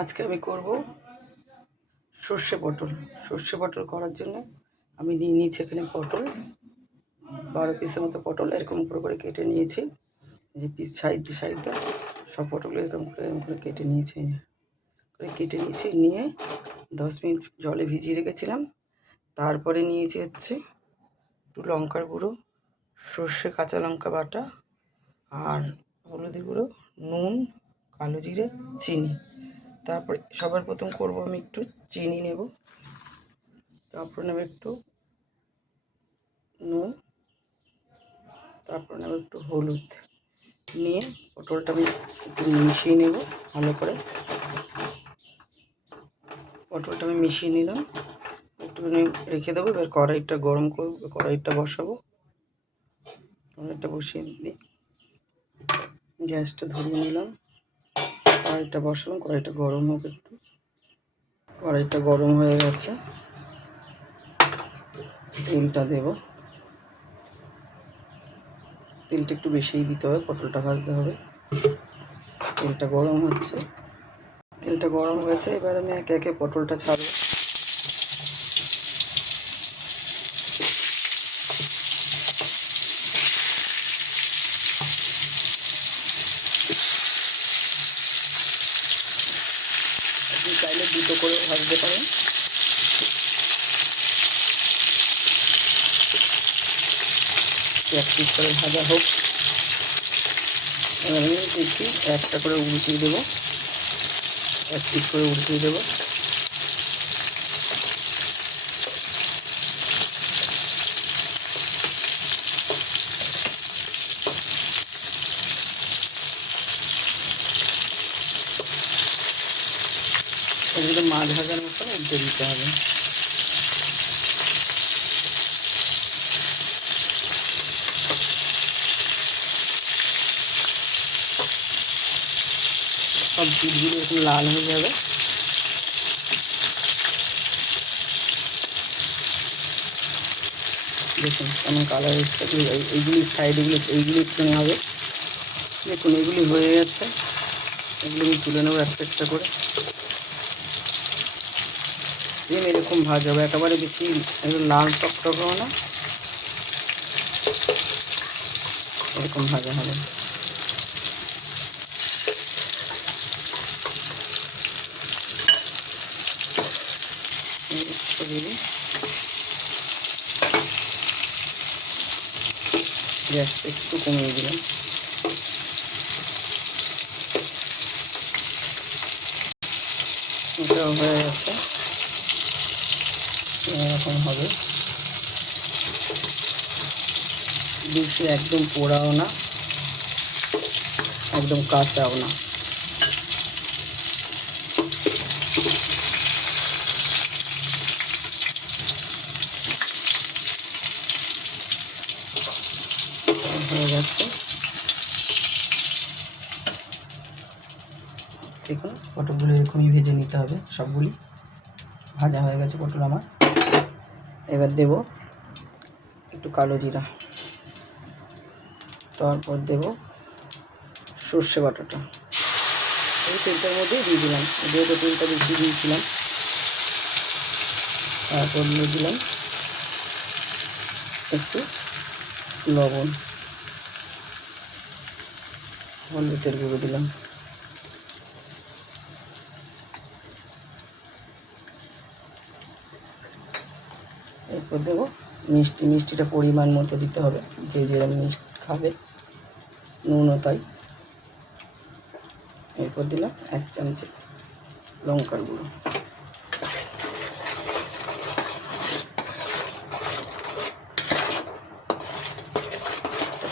আজকে আমি করব সর্ষে পটল করার জন্য আমি নিয়ে নিয়েছি এখানে পটল 12 পিসের মতো পটল এরকম করে কেটে নিয়েছি। যে পিস সাইড দিয়ে সব পটল এরকম করে কেটে নিয়েছি নিয়ে 10 মিনিট জলে ভিজিয়ে রেখেছিলাম। তারপরে নিয়েছি হচ্ছে একটু লঙ্কার গুঁড়ো, সর্ষে কাঁচা লঙ্কা বাটা, আর হলুদের গুঁড়ো, নুন, কালো জিরে, চিনি। তারপরে সবার প্রথম করব আমি একটু চিনি নেব, তারপর নেব একটু নুন, তারপর নেব একটু হলুদ, নিয়ে পটলটা আমি একটু মিশিয়ে নেব ভালো করে। পটলটা আমি মিশিয়ে নিলাম, একটুখানি রেখে দেবো। এবার কড়াইটা গরম করব, কড়াইটা বসাবো। কড়াইটা বসিয়ে দিই, গ্যাসটা ধরিয়ে নিলাম, কড়াইটা বসালাম, কড়াইটা গরম হোক একটু। কড়াইটা গরম হয়ে গেছে, তেলটা দেব। তেলটা একটু বেশিই দিতে হবে, পটলটা ভাজতে হবে। তেলটা গরম হচ্ছে, তেলটা গরম হয়েছে। এবার আমি একে একে পটলটা ছাড়বো। আপনি চাইলে দুটো করে ভাজতে পারেন। এক পিস করে ভাজা হোক। এবার আমি দেখি একটা করে উল্টিয়ে দেবো, এক পিস করে উল্টিয়ে দেবো। এগুলো মাছ ভাজার মতো উল্টে দিতে হবে। সব পিঠগুলো এরকম লাল হয়ে যাবে। দেখুন কেমন কালার এসছে। এইগুলি সাইডগুলো এইগুলো একটুখানি হবে। দেখুন এগুলি হয়ে গেছে, এগুলো আমি তুলে নেবো একটা একটা করে। সেম এরকম ভাজা হবে, একেবারে বেশি একদম লাল টকটকও না, এরকম ভাজা হবে। গ্যাসটা একটু কমিয়ে দিলাম। এটাও হয়ে গেছে, এরকম হবে। বেশি একদম পোড়াও না, একদম কাঁচাও না। হয়ে গেছে। দেখুন পটলগুলো এরকমই ভেজে নিতে হবে, সবগুলি ভাজা হয়ে গেছে পটল আমার। এবার দেব একটু কালো জিরা, তারপর দেব সর্ষে বাটাটা। এই তেলটার মধ্যেই দিয়ে দিলাম, যেহেতু তেলটা বেশি দিয়েছিলাম। তারপর দিয়ে দিলাম একটু লবণ, হলুদের গুঁড়ো দিলাম। এরপর দেবো মিষ্টিটা পরিমাণ মতো দিতে হবে, যে যেরকম মিষ্টি খাবে, নুনও তাই। এরপর দিলাম 1 চামচ লঙ্কার গুঁড়ো।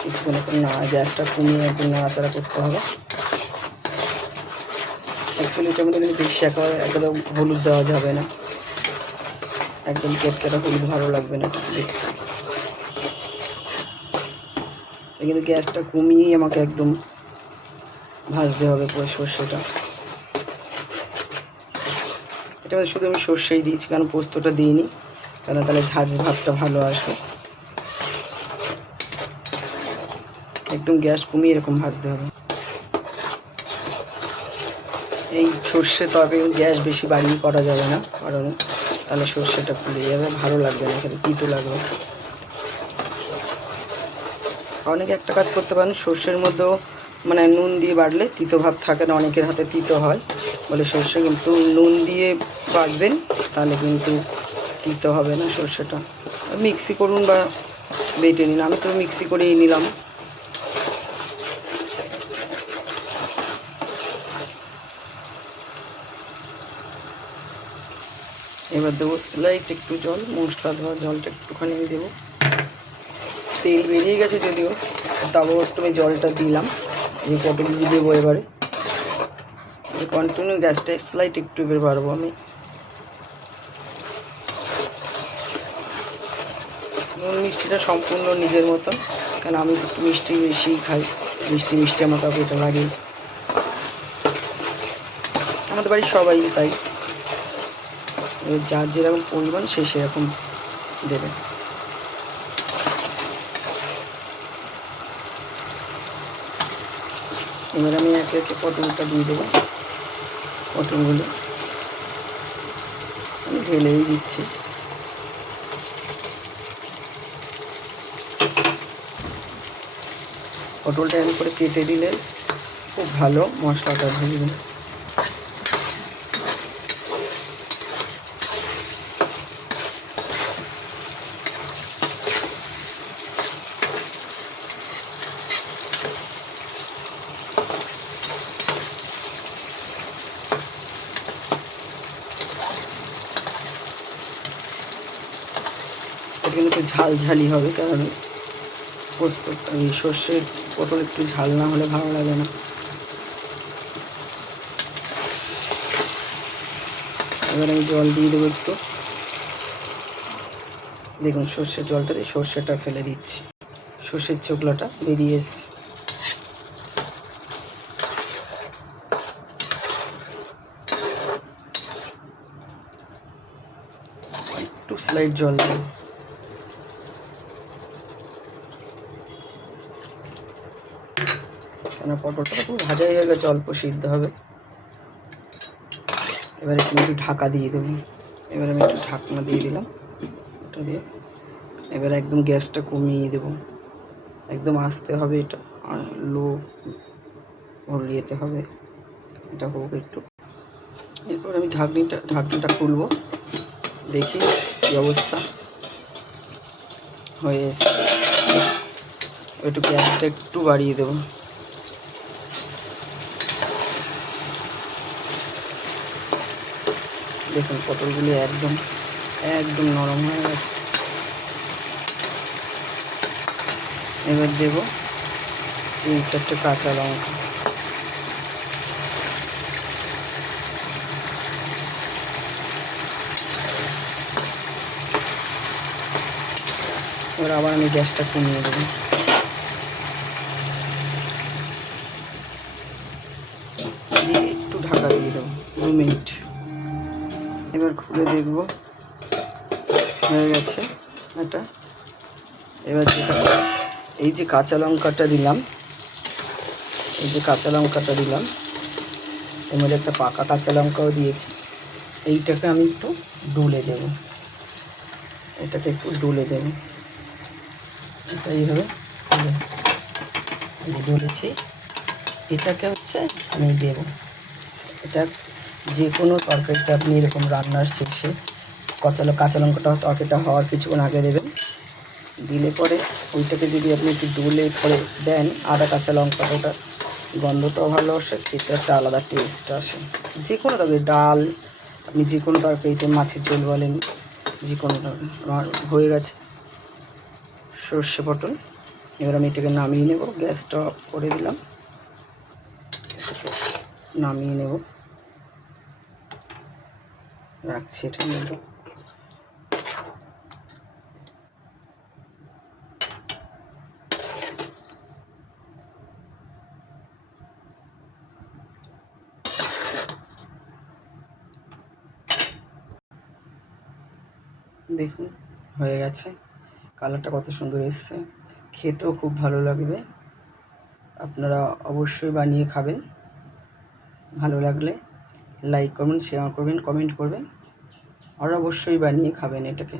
কিছুক্ষণ একটু গ্যাসটা কমিয়ে একটু নাড়াচাড়া করতে হবে। অ্যাকচুয়ালি এটার মধ্যে কিন্তু বেশি একেবারে একদম হলুদ দেওয়া যাবে না, একদম কেটকেটা হলুদ ভালো লাগবে না দেখতে। কিন্তু গ্যাসটা কমিয়েই আমাকে একদম ভাজতে হবে পুরো সর্ষেটা। এটা শুধু আমি সর্ষেই দিয়েছি, কারণ পোস্তটা দিইনি, কারণ তাহলে ঝাঁঝ ভাবটা ভালো আসবে। একদম গ্যাস কমিয়ে এরকম ভাজতে হবে। এই সর্ষে তরকারি গ্যাস বেশি বাড়িয়ে করা যাবে না, কারণ তাহলে সর্ষেটা ফুলে যাবে, ভালো লাগবে না, খেতে তিতো লাগবে। অনেকে একটা কাজ করতে পারেন, সর্ষের মধ্যেও মানে নুন দিয়ে বাটলে তিতো ভাব থাকে না, অনেকের হাতে তিতো হয় বলে সর্ষে, কিন্তু নুন দিয়ে বাটবেন তাহলে কিন্তু তিতো হবে না সর্ষেটা। মিক্সি করুন বা বেটে নিন, আমি তো মিক্সি করেই নিলাম। এবার দেবো স্লাইট একটু জল, মশলা ধোয়া জলটা একটুখানি দেবো। তেল বেরিয়ে গেছে যদিও, তাও একটু আমি জলটা দিলাম। এই পটলগুলো দেবো এবারে, কন্টিনিউ গ্যাসটা স্লাইট একটু এবার বাড়বো আমি। নুন মিষ্টিটা সম্পূর্ণ নিজের মতন, কারণ আমি একটু মিষ্টি বেশি খাই, মিষ্টি মিষ্টি আমার কাউকে এটা লাগে, আমাদের বাড়ির সবাই তাই। এবার যার যেরকম পরিমাণ সে সেরকম দেবে। এবার আমি একে একে পটলটা দিয়ে দেবো। পটলগুলো আমি ঢেলেই দিচ্ছি। পটলটা এমন করে কেটে দিলে খুব ভালো মশলাটা ঢুকবে। এটা কিন্তু ঝাল ঝালি হবে, কারণ পোস্ত এই সর্ষের পটল একটু ঝাল না হলে ভালো লাগে না। এবার আমি জল দিয়ে দেবো একটু। দেখুন সর্ষের জলটা দিয়ে সর্ষেটা ফেলে দিচ্ছি, সর্ষের চোকলাটা বেরিয়ে এসছে। একটু স্লাইড জল দেবো। কেন পটলটা খুব ভাজাই হয়ে গেছে, অল্প সিদ্ধ হবে। এবারে একটু ঢাকা দিয়ে দেবো। এবার আমি একটু ঢাকনা দিয়ে দিলাম, ওটা দিয়ে এবার একদম গ্যাসটা কমিয়ে দেবো, একদম আস্তে হবে, এটা লো ইয়েতে হবে, এটা হোক একটু। এরপর আমি ঢাকনিটা খুলবো, দেখি কী অবস্থা হয়ে এসছে। একটু গ্যাসটা একটু বাড়িয়ে দেবো। দেখুন পটলগুলি একদম একদম নরম হয়ে গেছে। এবার দেবো 3-4টে কাঁচা লঙ্কা। এবার আবার আমি গ্যাসটা কমিয়ে দেবো। দিয়ে একটু ঢাকা দিয়ে দেবো 2 মিনিট। এবার খুলে দেখবো হয়ে গেছে এটা। এবার এই যে কাঁচা লঙ্কাটা দিলাম, এর মধ্যে একটা পাকা কাঁচা লঙ্কাও দিয়েছি। এইটাকে আমি একটু ডলে দেব, এটাকে একটু ডলে দেব, এটা এইভাবে ডলেছি। এটাকে হচ্ছে আমি দেবো। এটা যে কোনো তরকারিটা আপনি এরকম রান্নার শেষে কাঁচা লঙ্কাটা তরকারিটা হওয়ার কিছুক্ষণ আগে দেবেন। দিলে পরে ওইটাকে যদি আপনি একটু ডলে পরে দেন, আদা কাঁচা লঙ্কাটা, ওটা গন্ধটাও ভালো আসে, খেতে একটা আলাদা টেস্ট আসে। যে কোনো তরকারি, ডাল, আপনি যে কোনো তরকারিতে, মাছের ঝোল বলেন, যে কোনো তরকারি। আমার হয়ে গেছে সর্ষে পটল। এবার আমি এটাকে নামিয়ে নেব, গ্যাসটা অফ করে দিলাম, নামিয়ে নেব, রাখছি এটা নেব। দেখুন হয়ে গেছে, কালারটা কত সুন্দর এসছে, খেতেও খুব ভালো লাগবে। আপনারা অবশ্যই বানিয়ে খাবেন, ভালো লাগলে লাইক করবেন, শেয়ার করবেন, কমেন্ট করবেন আর অবশ্যই বানিয়ে খাবেন এটাকে।